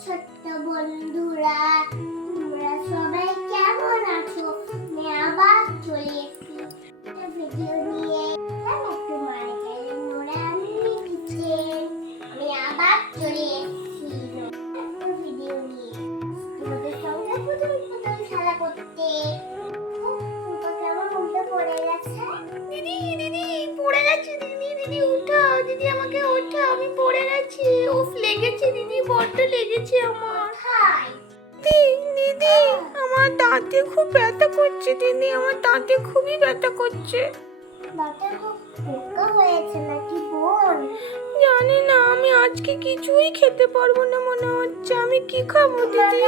ছোট্ট বন্ধুরা, তোমরা সবাই কেমন আছো? আমি আবার চলে এসেছি একটা ভিডিও নিয়ে। একটু মারা গেলেন নোরা আমি কিচেন। আমি আবার চলে এসেছি একটা ভিডিও নিয়ে তোমাদের সঙ্গে পুতুল পুতুল খেলা করতে। তোমাকে আমার ঘুমটা পড়ে গেছে। দিদি দিদি পড়ে গেছে, দিদি দিদি উঠাও, দিদি আমাকে ওঠাও, আমি পড়ে গেছি। উফ লেগেছে দিদি, বড্ড লেগেছে আমার। দিদি দিদি আমার দাঁতে খুব ব্যথা করছে, দিদি আমার দাঁতে খুবই ব্যথা করছে। দাঁতে খুব পোকা হয়েছে নাকি বোন? জানি না, আমি আজকে কিছুই খেতে পারবো না মনে হচ্ছে। আমি কি খাবো দিদি?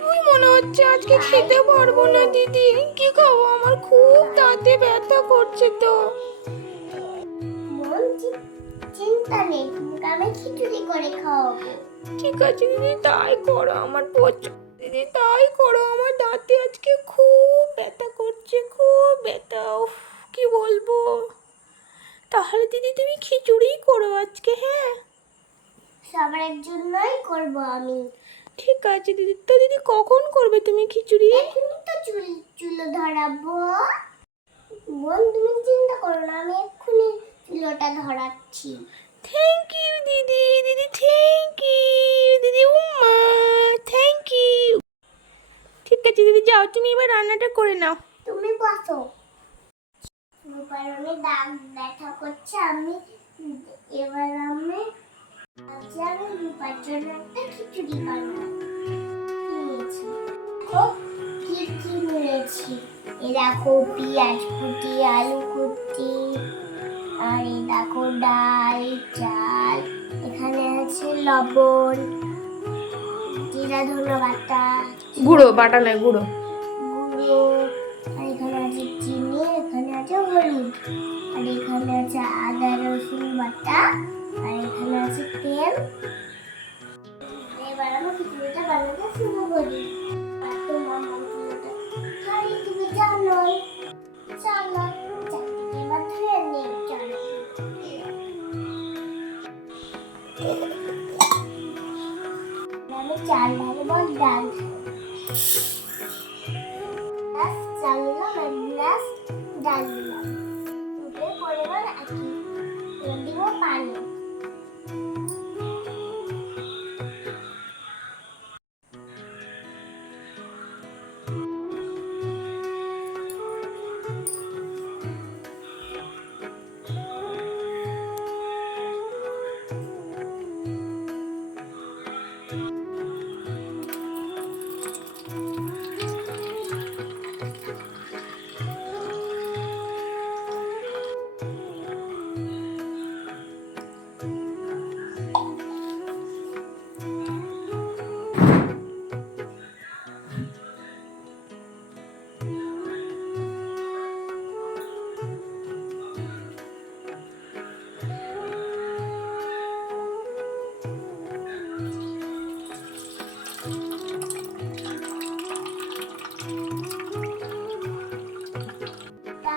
তুই মনে হচ্ছে আজকে খেতে পারবো না দিদি। কি খাবো? আমার খুব দাঁতে ব্যথা করছে তো। চিন্তা নেই, তোমাকে আমি খিচুড়ি করে খাওয়াবো। ঠিক আছে দিদি, তাই করো। আমার প্রচুর দিদি তাই করো। আমার দাঁতে আজকে খুব ব্যথা করছে, খুব ব্যথা। উফ কি বলবো। তাহলে দিদি তুমি খিচুড়ি করো আজকে। হ্যাঁ, সবার জন্যই করব আমি। ঠিক আছে দিদি। তো দিদি কখন করবে তুমি খিচুড়ি? এখনই তো চুলো ধরাবো। বোন তুমি চিন্তা করো না, আমি এক্ষুনি চুলোটা ধরাচ্ছি। থ্যাংক ইউ দিদি, দিদি থ্যাংক ইউ দিদি। উম্মা থ্যাংক ইউ। ঠিক আছে দিদি, যাও তুমি এবার রান্নাটা করে নাও। তুমি বসো। রূপার অনেক দাঁত ব্যথা করছে। এবার আমি রূপার জন্য একটা খিচুড়ি বানাবো। কি কি নিয়েছি? এই দেখো পেঁয়াজ কুচি, আলু কুচি, আর এই দেখো ডাল, চাল, এখানে আছে লবণ, জিরা ধনে বাটা, গুঁড়ো বাটা নয়, গুঁড়ো গুঁড়ো, আর এখানে আছে চিনি, এখানে আছে হলুদ, আর এখানে আছে আদা রসুন বাটা, আর এখানে আছে তেল। এবার আমি খিচুড়িটা বানাতে শুরু করি। তো মামা খিচুড়িটা খাই, তুমি জানোই। চলো চারদিকে এবার ধুয়ে নিই। চলো আমি চাল ঢালবো, ডাল গ্লাস চাল দিলাম, এক গ্লাস ডাল দিলাম। দুটোর পরিমাণ একই। দিব পানি।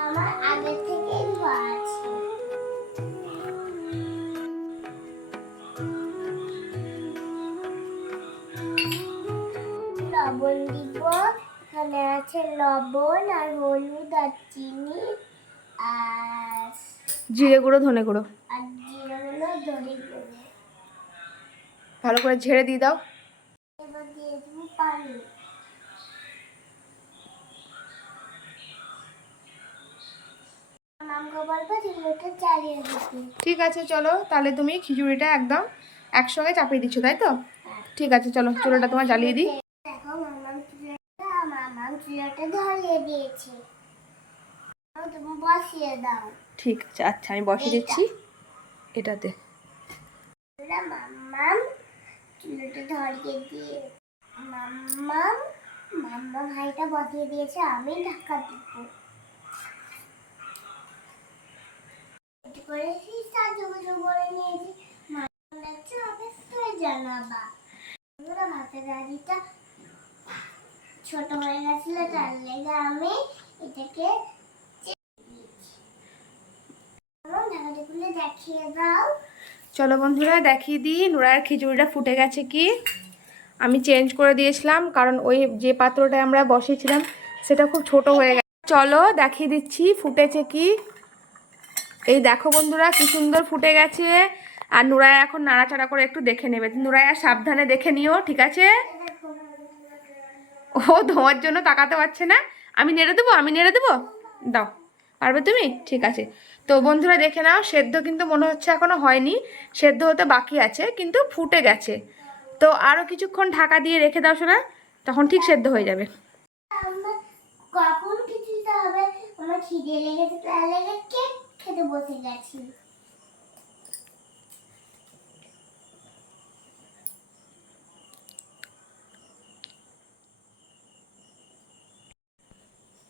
আমার আগে থেকেই ধোয়া আছে। লবণ দিব, এখানে আছে লবণ আর হলুদ আর চিনি আর জিরে গুঁড়ো, ধনে গুঁড়ো। জিরে গুঁড়ো, ধনে গুঁড়ো। ভালো করে ঝেড়ে দিয়ে দাও। এবার দিয়ে দিব পানি। মামকে বলবো চুলোটা চালিয়ে দিতে। ঠিক আছে চলো, তাহলে তুমি খিচুড়িটা একদম একসঙ্গে চাপিয়ে দিচ্ছ, তাই তো? ঠিক আছে চলো, চুলোটা তোমার জ্বালিয়ে দিই। দেখো মামাম চুলোটা ধরিয়ে দিয়েছে। তুমি বসিয়ে দাও। ঠিক আছে, আচ্ছা আমি বসিয়ে দিচ্ছি এটাতে। মাম্মাম চুলোটা ধরিয়ে দিয়ে মাম্মাম মাম্মা ভাইটা বসিয়ে দিয়েছে, আমি ঢাকা দিব। করে সাজুগুজু করে নিয়েছি। মাম্মা দেখছে অবশ্যই জানাবা। আমরা ভাতের হাঁড়িটা ছোট হয়ে গেছিল, তার লেগে আমি এটাকে ঢাকাটা খুলে দেখিয়ে দাও। চলো বন্ধুরা দেখিয়ে দিই নোরার খিচুড়িটা ফুটে গেছে কি। আমি চেঞ্জ করে দিয়েছিলাম, কারণ ওই যে পাত্রটায় আমরা বসিয়েছিলাম সেটা খুব ছোট হয়ে গেছে। চলো দেখিয়ে দিচ্ছি ফুটেছে কি। এই দেখো বন্ধুরা কি সুন্দর ফুটে গেছে। আর নুরায়া এখন নাড়াচাড়া করে একটু দেখে নেবে। নুরায়া সাবধানে দেখে নিও, ঠিক আছে? ও ধোঁয়ার জন্য তাকাতে পারছে না। আমি নেড়ে দেবো, আমি নেড়ে দেবো, দাও, পারবে তুমি? ঠিক আছে। তো বন্ধুরা দেখে নাও, সেদ্ধ কিন্তু মনে হচ্ছে এখনো হয়নি, সেদ্ধ হতে বাকি আছে, কিন্তু ফুটে গেছে। তো আরও কিছুক্ষণ ঢাকা দিয়ে রেখে দাও শোনা, তখন ঠিক সেদ্ধ হয়ে যাবে। আমার কখন খিচুড়িটা হবে, আমার খিদে লেগেছে, তার লেগে কেক খেতে বসে গেছি।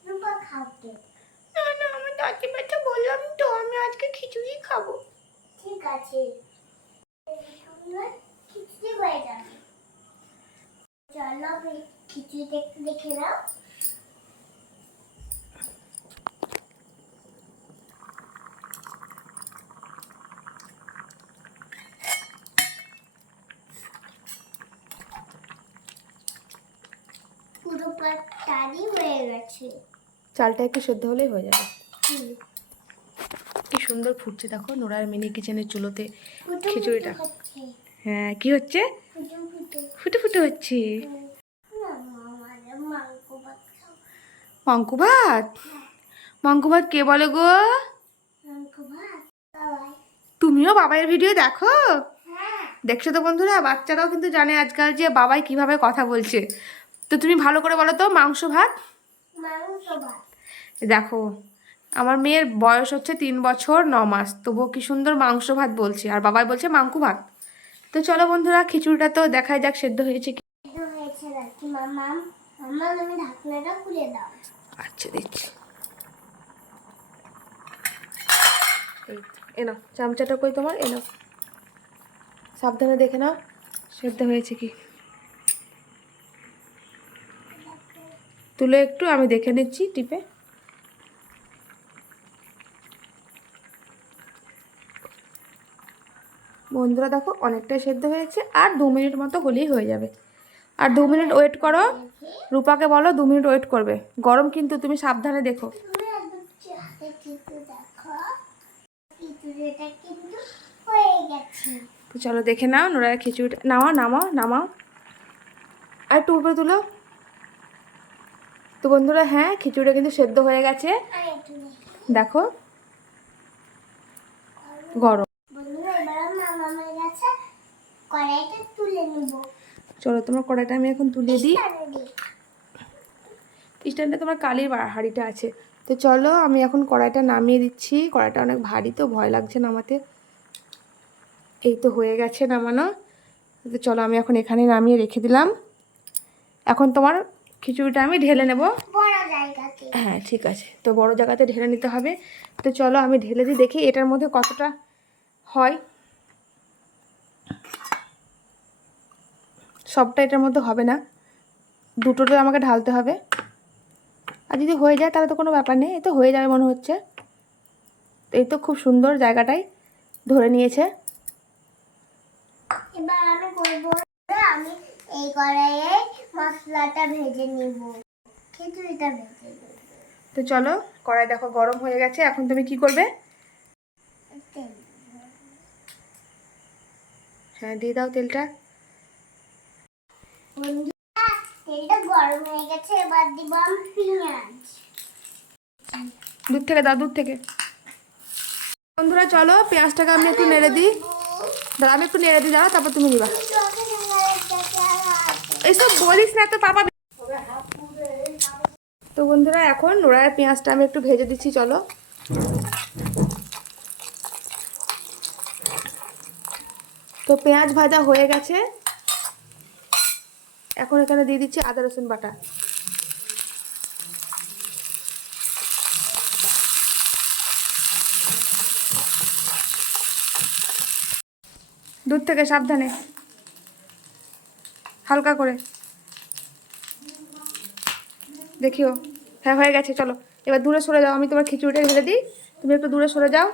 রূপা খাও কেক। না না, আমার দাঁতে ব্যথা, বললাম তো আমি আজকে খিচুড়ি খাবো। ঠিক আছে, আমরা খিচুড়ি হয়ে যাবে। চলো আমি খিচুড়িটা একটু দেখে নাও। পুরো পাতারি হয়ে গেছে। চালটা একটু সেদ্ধ হলেই হয়ে যাবে। হুম। কি সুন্দর ফুটছে দেখো নোরার মিনি কিচেনের চুলোতে ফুটো খিচুড়িটা। ফুটো হচ্ছে। হ্যাঁ, কি হচ্ছে? ফুটো ফুটো। ফুটে ফুটে হচ্ছে। না আমার মাংস ভাত খাও। মাংকু ভাত? মাংকু ভাত কে বলে গো? মাংস ভাত খাওয়াই। তুমিও বাবাইয়ের ভিডিও দেখো? হ্যাঁ। দেখছো তো বন্ধুরা, বাচ্চারাও কিন্তু জানে আজকাল যে বাবাই কিভাবে কথা বলছে। তো তুমি ভালো করে বলো তো, মাংস ভাত। মাংস ভাত। দেখো, আমার মেয়ের বয়স হচ্ছে 3 বছর 9 মাস, তবুও কি সুন্দর মাংস ভাত বলছে, আর বাবাই বলছে মাংকু ভাত। তো চলো বন্ধুরা, খিচুড়িটা তো দেখাই যাক সেদ্ধ হয়েছে কি। সেদ্ধ হয়েছে নাকি মামা? মামা তুমি ঢাকনাটা খুলে দাও। আচ্ছা দিচ্ছি। এই তো, এনো চামচাটা কই তোমার, এনো, সাবধানে দেখে নাও সেদ্ধ হয়েছে কি। তুলে একটু আমি দেখে নিচ্ছি টিপে। বন্ধুরা দেখো অনেকটাই সেদ্ধ হয়েছে, আর 2 মিনিট মতো হলেই হয়ে যাবে। আর 2 মিনিট ওয়েট করো। রূপাকে বলো 2 মিনিট ওয়েট করবে। গরম কিন্তু, তুমি সাবধানে দেখো। তুমি একদম হাতে কিন্তু দেখো, খিচুড়িটা কিন্তু হয়ে গেছে। তো চলো দেখে নাও নোরার খিচুড়িটা। নামাও নামাও নামাও, আর একটু উপরে তুলো। তো বন্ধুরা হ্যাঁ, খিচুড়িটা কিন্তু সেদ্ধ হয়ে গেছে, আর একটু দেখো গরম। বন্ধুরা এবার মামা আমার কাছে কড়াইটা তুলে নিব। চলো তোমার কড়াইটা আমি এখন তুলে দিই। স্ট্যান্ডে। স্ট্যান্ডে তোমার কালির হাঁড়িটা আছে। তো চলো আমি এখন কড়াইটা নামিয়ে দিচ্ছি। কড়াইটা অনেক ভারী, তো ভয় লাগছে নামাতে। এই তো হয়ে গেছে নামানো। তো চলো আমি এখন এখানে নামিয়ে রেখে দিলাম। এখন তোমার খিচুড়িটা আমি ঢেলে নেব। বড় জায়গাতে। হ্যাঁ ঠিক আছে, তো বড় জায়গাতে ঢেলে নিতে হবে। তো চলো আমি ঢেলে দিই, দেখি এটার মধ্যে কতটা হয়। সবটা এটার মধ্যে হবে না, দুটোতে আমাকে ঢালতে হবে। আর যদি হয়ে যায় তাহলে তো কোনো ব্যাপার নেই, এই তো হয়ে যাবে মনে হচ্ছে। এই তো খুব সুন্দর জায়গাটাই ধরে নিয়েছে। এবার আমি করব, আমি এই কড়াইয়ে মশলাটা ভেজে নিব, খিচুড়িটা ভেজে নিব। তো চলো, কড়াই দেখো গরম হয়ে গেছে। এখন তুমি কি করবে? তেল। হ্যাঁ দিয়ে দাও তেলটা। বন্ধুরা তেলটা গরম হয়ে গেছে, এবার দিব আমি পেঁয়াজ। দূর থেকে দাও, দূর থেকে। বন্ধুরা চলো পেঁয়াজটাকে আমি একটু নেড়ে দিই। দাঁড়া আমি একটু নেড়ে দিই, দাঁড়া, তারপর তুমি নিবা। এইসব বলিস না তো পাপা। তো বন্ধুরা এখন নোড়ার পেঁয়াজটা আমি একটু ভেজে দিচ্ছি, চলো। তো পেঁয়াজ ভাজা হয়ে গেছে, এখন এখানে দিয়ে দিচ্ছি আদা রসুন বাটা। দূর থেকে সাবধানে, হালকা করে দেখিও। হ্যাঁ হয়ে গেছে, চলো এবার দূরে সরে যাও। আমি তোমার খিচুড়িটা ঢেলে দিই, তুমি একটু দূরে সরে যাও।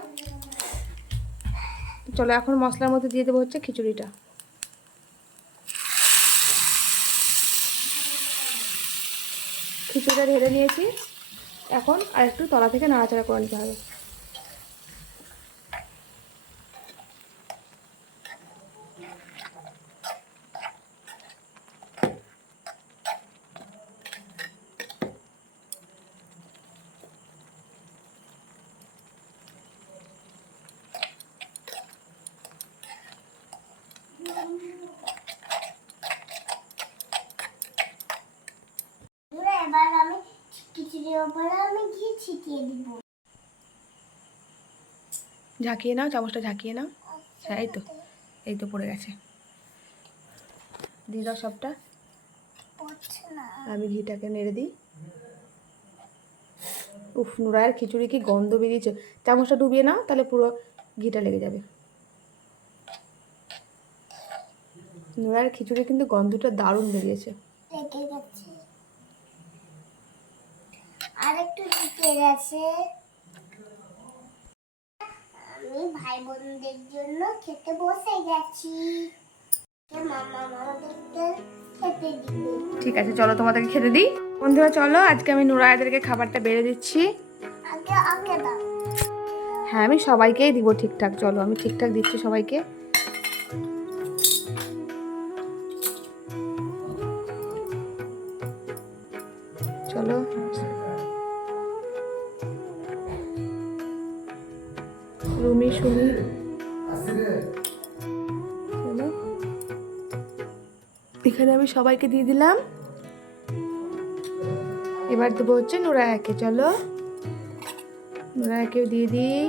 চলো এখন মশলার মধ্যে দিয়ে দেবো হচ্ছে খিচুড়িটা। খিচুড়িটা ঢেলে নিয়েছি, এখন আর একটু তলা থেকে নাড়াচাড়া করে নিতে হবে। এবার আমি খিচুড়ির উপরে আমি ঘি ছিটিয়ে দিব। ঝাঁকিয়ে নাও, চামচটা ঝাঁকিয়ে নাও। হ্যাঁ, এই তো পড়ে গেছে। দিয়ে দাও সবটা। আমি ঘিটাকে নেড়ে দিই। উফ, নুরায়ের খিচুড়ি কি গন্ধ বেরিয়েছে। চামচটা ডুবিয়ে নাও, তাহলে পুরো ঘিটা লেগে যাবে। নুরায়ের খিচুড়ি কিন্তু গন্ধটা দারুণ বেরিয়েছে। লেগে গেছে, আর একটু ঢেকে গেছে। আমি ভাই বোনদের জন্য খেতে বসে গেছি। মামা আমাদেরকে খেতে দিবে। ঠিক আছে, চলো তোমাদেরকে খেতে দিই। বন্ধুরা চলো, আজকে আমি নুরায়াদেরকে খাবারটা বেড়ে দিচ্ছি। আগে আগে দাও। হ্যাঁ, আমি সবাইকেই দিব ঠিকঠাক। চলো, আমি ঠিকঠাক দিচ্ছি সবাইকে। চলো, রুমি সুমি, চলো, এখানে আমি সবাইকে দিয়ে দিলাম। এবার দেবো হচ্ছে নুরায়াকে। চলো, নুরায়াকেও দিয়ে দিই।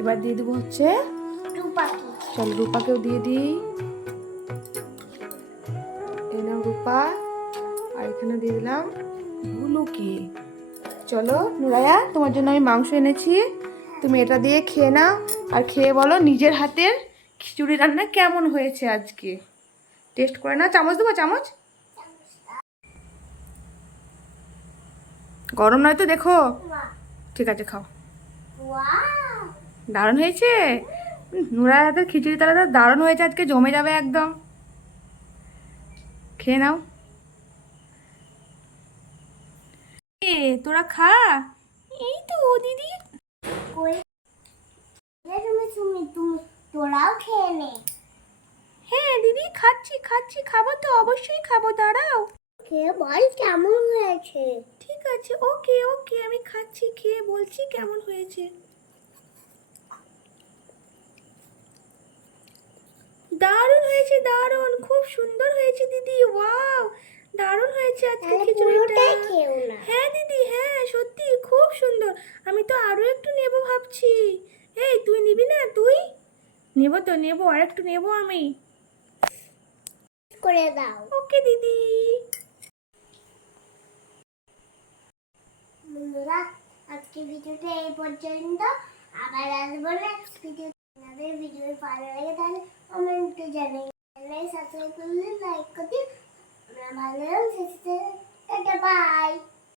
এবার দিয়ে দেবো হচ্ছে রূপাকে। চলো, রূপাকেও দিয়ে দিই। এই নাও রূপা। আর এখানে দিয়ে দিলাম ভুলুকে। চলো নুরায়া, তোমার জন্য আমি মাংস এনেছি, তুমি এটা দিয়ে খেয়ে নাও। আর খেয়ে বলো নিজের হাতের খিচুড়ি রান্না কেমন হয়েছে আজকে। টেস্ট করে নাও। চামচ দেবো? চামচ গরম নয় তো? দেখো, ঠিক আছে, খাও। দারুণ হয়েছে। নুরার হাতের খিচুড়ি তাহলে তো দারুণ হয়েছে, আজকে জমে যাবে একদম। খেয়ে নাও। তোরা খা। এই তো দিদি। তুমি তোরাও খেয়ে নে। হ্যাঁ দিদি, খাচ্ছি খাচ্ছি, খাবো তো, অবশ্যই খাবো, দাঁড়াও। খেয়ে বল কেমন হয়েছে। ঠিক আছে, ওকে ওকে, আমি খাচ্ছি, খেয়ে বলছি কেমন হয়েছে। দারুণ হয়েছে, দারুণ, খুব সুন্দর হয়েছে দিদি। ওয়াও, দারুণ হয়েছে আজকে খিচুড়িটা। হ্যাঁ দিদি, হ্যাঁ সত্যি খুব সুন্দর। আমি তো আরো একটু নেবো ভাবছি। এই তুই নিবি না? তুই নেবো তো, নেবো, আর একটু নেবো আমি। করে দাও। ওকে দিদি। বন্ধুরা, আজকে ভিডিওটা এই পর্যন্ত। আবার আসবো নেক্সট ভিডিও। আপনাদের ভিডিও ভালো লাগে তাহলে কমেন্টে জানাই। সাবস্ক্রাইব করলে লাইক করে দিন। আমরা ভালো লাগলে বাই।